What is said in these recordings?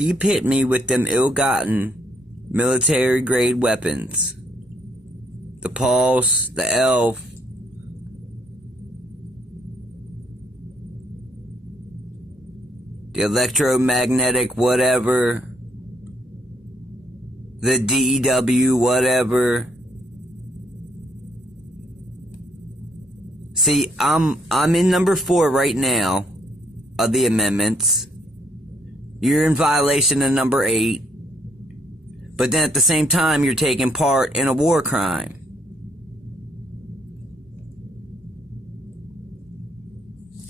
keep hitting me with them ill-gotten military-grade weapons. The Pulse, the Elf, the electromagnetic whatever, the DEW whatever. See, I'm in number 4 right now of the amendments. You're in violation of number 8. But then at the same time, you're taking part in a war crime.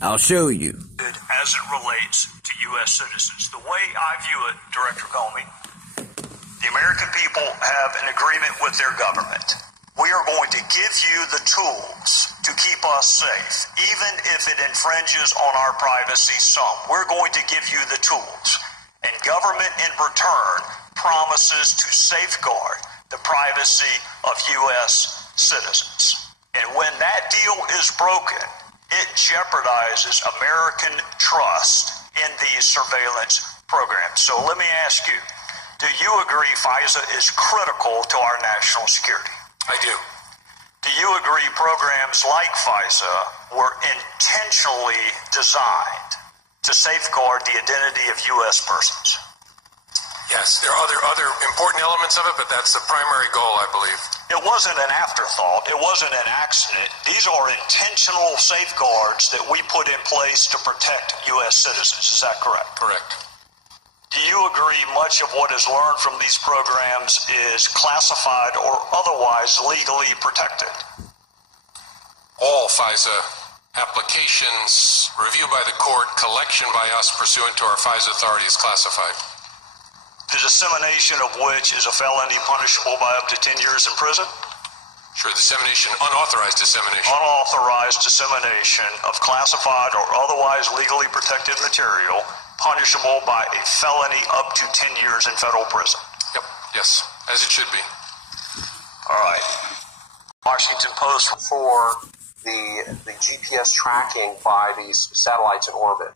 I'll show you. As it relates to U.S. citizens. The way I view it, Director Comey, the American people have an agreement with their government. We are going to give you the tools to keep us safe, even if it infringes on our privacy some. We're going to give you the tools. And government in return promises to safeguard the privacy of U.S. citizens. And when that deal is broken, it jeopardizes American trust in these surveillance programs. So let me ask you, do you agree FISA is critical to our national security? I do. Do you agree programs like FISA were intentionally designed to safeguard the identity of U.S. persons? Yes, there are other important elements of it, but that's the primary goal, I believe. It wasn't an afterthought. It wasn't an accident. These are intentional safeguards that we put in place to protect U.S. citizens. Is that correct? Correct. Do you agree much of what is learned from these programs is classified or otherwise legally protected? All FISA applications, review by the court, collection by us pursuant to our FISA authority is classified. The dissemination of which is a felony punishable by up to 10 years in prison? Sure, dissemination, unauthorized dissemination. Unauthorized dissemination of classified or otherwise legally protected material punishable by a felony up to 10 years in federal prison. Yep, yes, as it should be. All right. Washington Post for the GPS tracking by these satellites in orbit.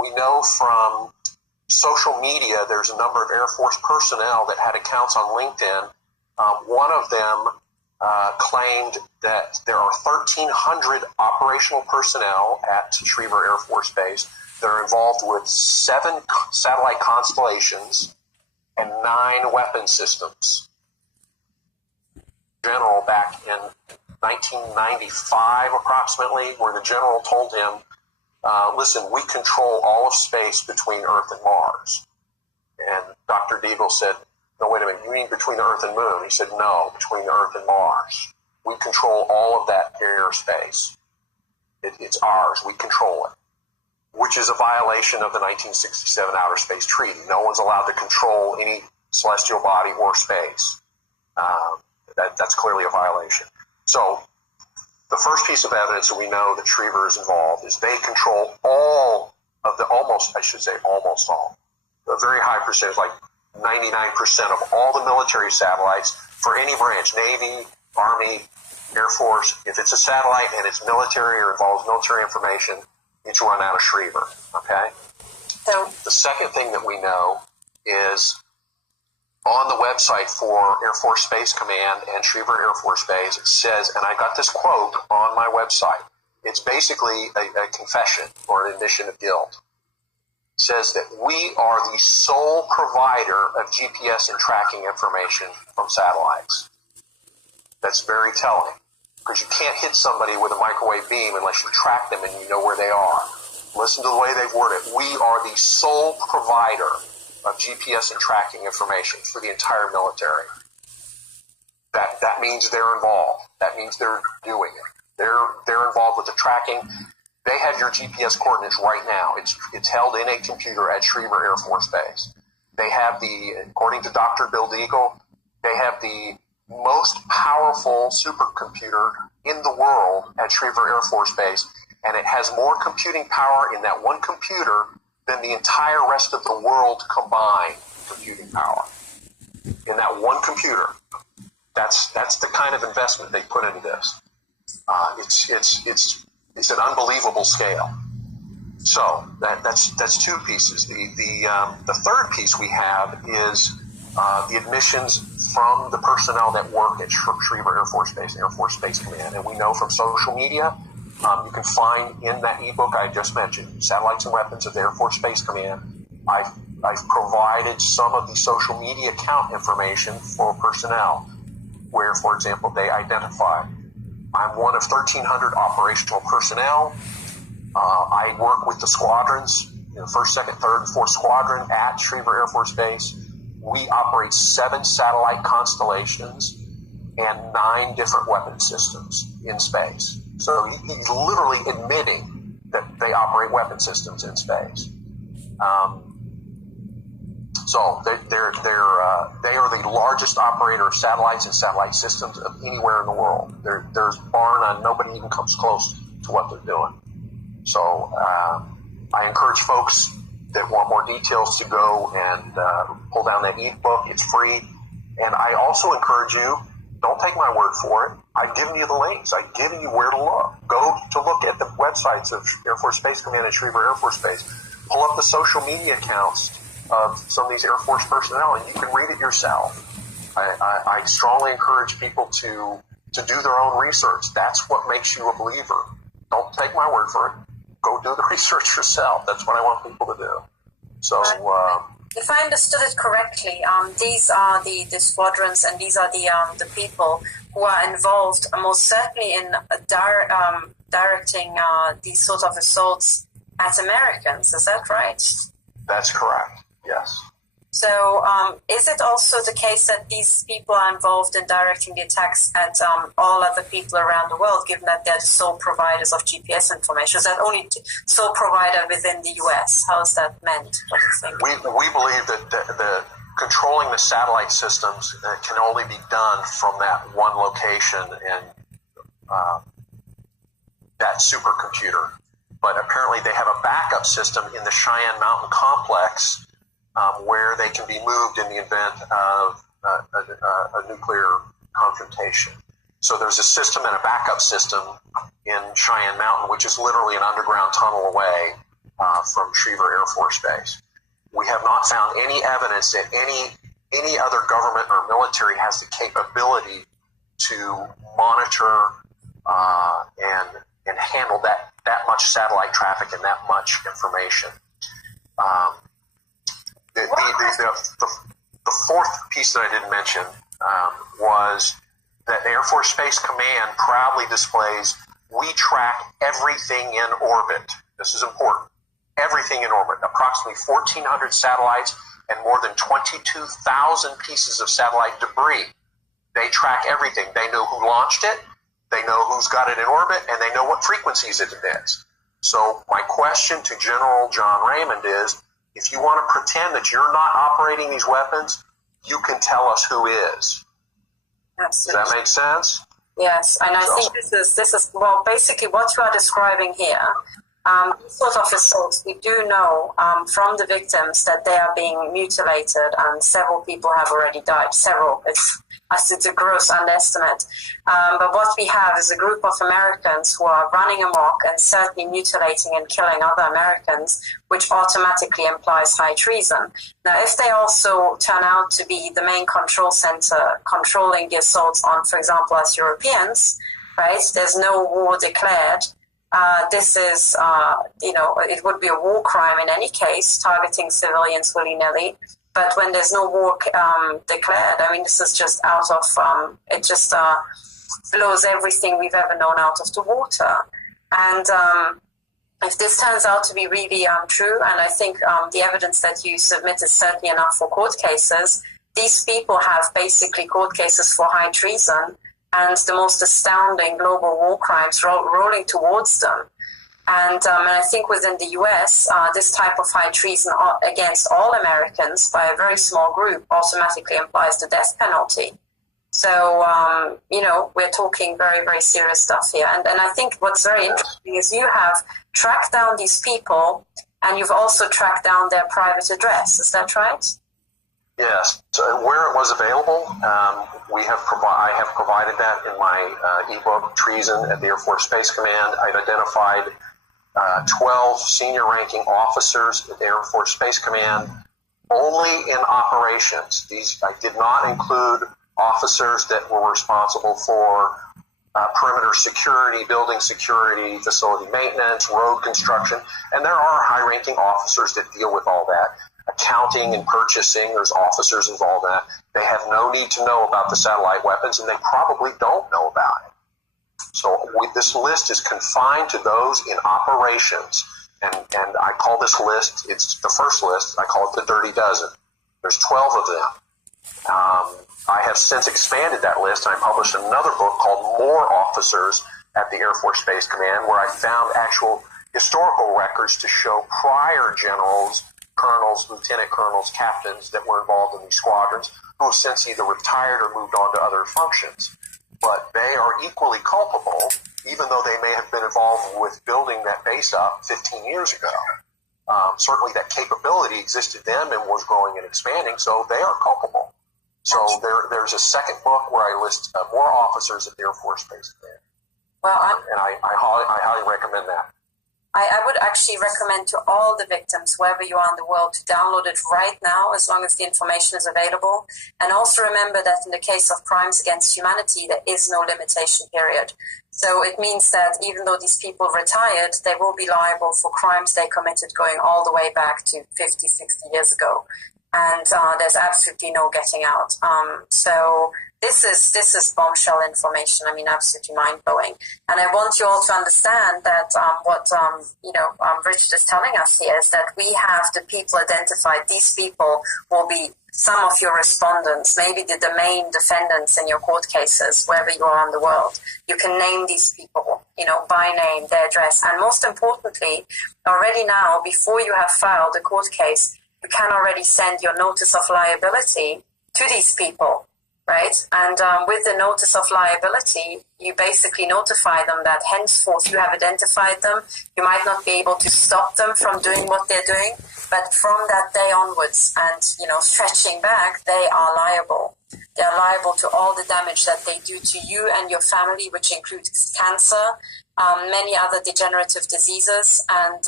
We know from social media there's a number of Air Force personnel that had accounts on LinkedIn. One of them claimed that there are 1,300 operational personnel at Schriever Air Force Base. They're involved with 7 satellite constellations and 9 weapon systems. General back in 1995 approximately, where the general told him, listen, we control all of space between Earth and Mars. And Dr. Deagle said, no, wait a minute, you mean between the Earth and Moon? He said, no, between the Earth and Mars. We control all of that airspace. It's ours. We control it, which is a violation of the 1967 Outer Space Treaty. No one's allowed to control any celestial body or space. That's clearly a violation. So the first piece of evidence that we know that Schriever is involved is they control all of the, almost all, a very high percentage, like 99% of all the military satellites for any branch, Navy, Army, Air Force. If it's a satellite and it's military or involves military information, it's run out of Schriever, okay? So the second thing that we know is on the website for Air Force Space Command and Schriever Air Force Base, it says, and I got this quote on my website, it's basically a confession or an admission of guilt. It says that we are the sole provider of GPS and tracking information from satellites. That's very telling, because you can't hit somebody with a microwave beam unless you track them and you know where they are. Listen to the way they've worded it. We are the sole provider of GPS and tracking information for the entire military. That means they're involved. That means they're doing it. They're involved with the tracking. They have your GPS coordinates right now. It's held in a computer at Schriever Air Force Base. They have according to Dr. Bill Deagle, they have the most powerful supercomputer in the world at Schriever Air Force Base, and it has more computing power in that one computer than the entire rest of the world combined computing power. In that one computer. That's the kind of investment they put into this. It's an unbelievable scale. So that's two pieces. The third piece we have is the admissions from the personnel that work at Schriever Air Force Base, Air Force Space Command. And we know from social media, you can find in that ebook I just mentioned, Satellites and Weapons of the Air Force Space Command, I've provided some of the social media account information for personnel where, for example, they identify, I'm one of 1,300 operational personnel. I work with the squadrons, 1st, 2nd, 3rd, and 4th Squadron at Schriever Air Force Base. We operate 7 satellite constellations and 9 different weapon systems in space. So he's literally admitting that they operate weapon systems in space. So they are the largest operator of satellites and satellite systems of anywhere in the world. There's bar none. Nobody even comes close to what they're doing. So I encourage folks that want more details to go and pull down that e-book. It's free. And I also encourage you, don't take my word for it. I've given you the links. I've given you where to look. Go to look at the websites of Air Force Space Command and Schriever Air Force Base. Pull up the social media accounts of some of these Air Force personnel, and you can read it yourself. I strongly encourage people to do their own research. That's what makes you a believer. Don't take my word for it. Go do the research yourself. That's what I want people to do. So, if I understood it correctly, these are the squadrons, and these are the people who are involved, most certainly in directing these sort of assaults at Americans. Is that right? That's correct. Yes. So, is it also the case that these people are involved in directing the attacks at all other people around the world, given that they're the sole providers of GPS information? Is that only sole provider within the U.S.? How is that meant? What do you think? We believe that the controlling the satellite systems can only be done from that one location and that supercomputer. But apparently they have a backup system in the Cheyenne Mountain Complex where they can be moved in the event of a nuclear confrontation. So there's a system and a backup system in Cheyenne Mountain, which is literally an underground tunnel away from Schriever Air Force Base. We have not found any evidence that any other government or military has the capability to monitor and handle that much satellite traffic and that much information. The fourth piece that I didn't mention was that Air Force Space Command proudly displays, we track everything in orbit. This is important. Everything in orbit. Approximately 1,400 satellites and more than 22,000 pieces of satellite debris. They track everything. They know who launched it. They know who's got it in orbit, and they know what frequencies it emits. So my question to General John Raymond is, if you want to pretend that you're not operating these weapons, you can tell us who is. Absolutely. Does that make sense? Yes, and I think this is well, basically what you are describing here. These sort of assaults, we do know from the victims that they are being mutilated, and several people have already died. Several. It's a gross underestimate. But what we have is a group of Americans who are running amok and certainly mutilating and killing other Americans, which automatically implies high treason. Now, if they also turn out to be the main control center controlling the assaults on, for example, us Europeans, right? There's no war declared. This is, it would be a war crime in any case, targeting civilians willy-nilly. But when there's no war declared, I mean, this is just out of, it just blows everything we've ever known out of the water. And if this turns out to be really true, and I think the evidence that you submit is certainly enough for court cases, these people have basically court cases for high treason and the most astounding global war crimes rolling towards them. And I think within the U.S., this type of high treason against all Americans by a very small group automatically implies the death penalty. So, we're talking very, very serious stuff here. And I think what's very interesting is you have tracked down these people, and you've also tracked down their private address. Is that right? Yes. So where it was available, I have provided that in my ebook, Treason at the Air Force Space Command. I've identified 12 senior ranking officers at the Air Force Space Command, only in operations. I did not include officers that were responsible for perimeter security, building security, facility maintenance, road construction, and there are high-ranking officers that deal with all that. Accounting and purchasing, there's officers involved in that. They have no need to know about the satellite weapons, and they probably don't know about it. So this list is confined to those in operations, and I call this list, it's the first list, I call it the Dirty Dozen. There's 12 of them. I have since expanded that list, and I published another book called More Officers at the Air Force Space Command, where I found actual historical records to show prior generals, colonels, lieutenant colonels, captains that were involved in these squadrons who have since either retired or moved on to other functions. But they are equally culpable, even though they may have been involved with building that base up 15 years ago. Certainly that capability existed then and was growing and expanding, so they are culpable. So there's a second book where I list more officers at the Air Force Space Command. Well, and I highly recommend that. I would actually recommend to all the victims, wherever you are in the world, to download it right now, as long as the information is available. And also remember that in the case of crimes against humanity, there is no limitation period. So it means that even though these people retired, they will be liable for crimes they committed going all the way back to 50, 60 years ago. And there's absolutely no getting out. So this is bombshell information. I mean, absolutely mind-blowing. And I want you all to understand that what Richard is telling us here is that we have the people identified. These people will be some of your respondents, maybe the main defendants in your court cases, wherever you are in the world. You can name these people, by name, their address. And most importantly, already now, before you have filed a court case, you can already send your notice of liability to these people, right? And with the notice of liability, you basically notify them that henceforth you have identified them. You might not be able to stop them from doing what they're doing, but from that day onwards and, stretching back, they are liable. They are liable to all the damage that they do to you and your family, which includes cancer, many other degenerative diseases, and,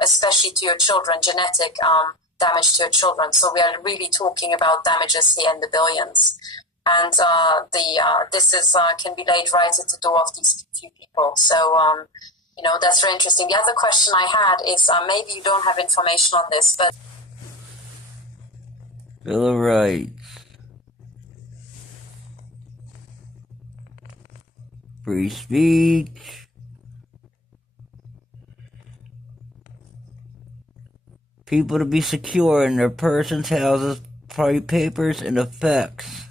especially to your children, genetic damage to your children. So we are really talking about damages here in the billions. And this can be laid right at the door of these few people. So, that's very interesting. The other question I had is maybe you don't have information on this, but... Bill of Rights. Free speech. People to be secure in their persons, houses, party papers, and effects.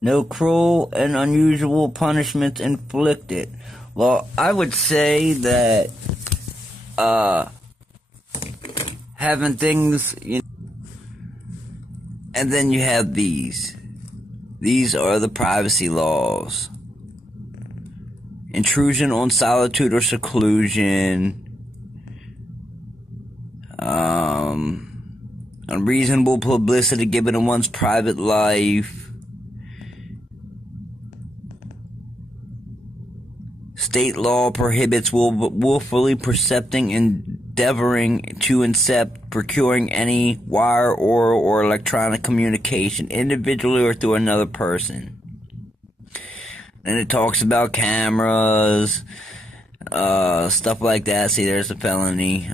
No cruel and unusual punishments inflicted. Well, I would say that having things, and then you have these. These are the privacy laws. Intrusion on solitude or seclusion. Unreasonable publicity given in one's private life. State law prohibits willfully percepting, endeavoring to intercept, procuring any wire, oral, or electronic communication, individually or through another person. Then it talks about cameras, stuff like that. See, there's a felony.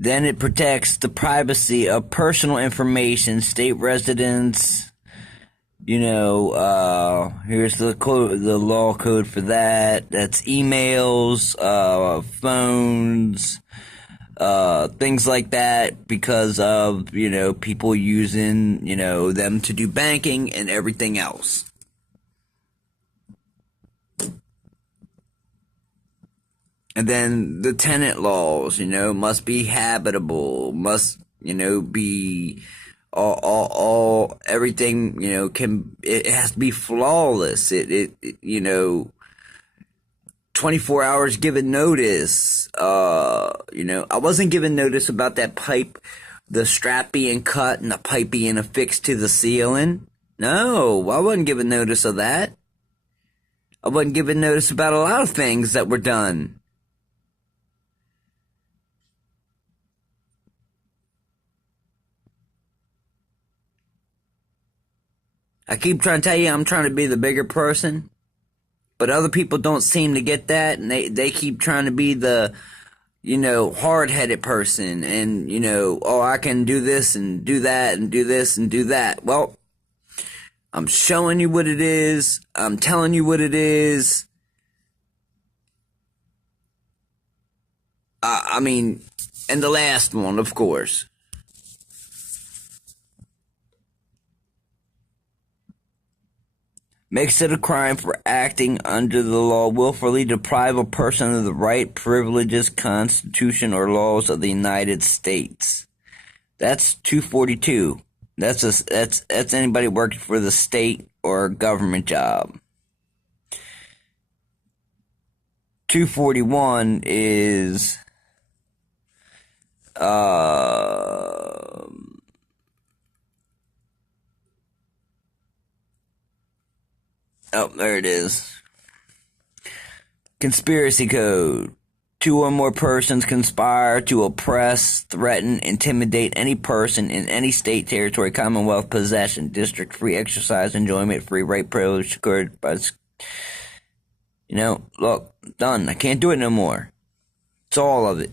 Then it protects the privacy of personal information, state residents. Here's the law code for that. That's emails, phones, things like that, because of, people using, them to do banking and everything else. And then the tenant laws, must be habitable, must, be all everything, it has to be flawless. It 24 hours given notice. I wasn't given notice about that pipe, the strap being cut and the pipe being affixed to the ceiling. No, I wasn't given notice of that. I wasn't given notice about a lot of things that were done. I keep trying to tell you I'm trying to be the bigger person, but other people don't seem to get that, and they keep trying to be the, hard-headed person, and, I can do this and do that and do this and do that. Well, I'm showing you what it is. I'm telling you what it is. And the last one, of course. Makes it a crime for acting under the law willfully deprive a person of the right, privileges, Constitution, or laws of the United States. That's 242. That's anybody working for the state or a government job. 241 is there it is. Conspiracy code. 2 or more persons conspire to oppress, threaten, intimidate any person in any state, territory, commonwealth, possession, district, free exercise, enjoyment, free right, privilege, secured by, look, done. I can't do it no more. It's all of it.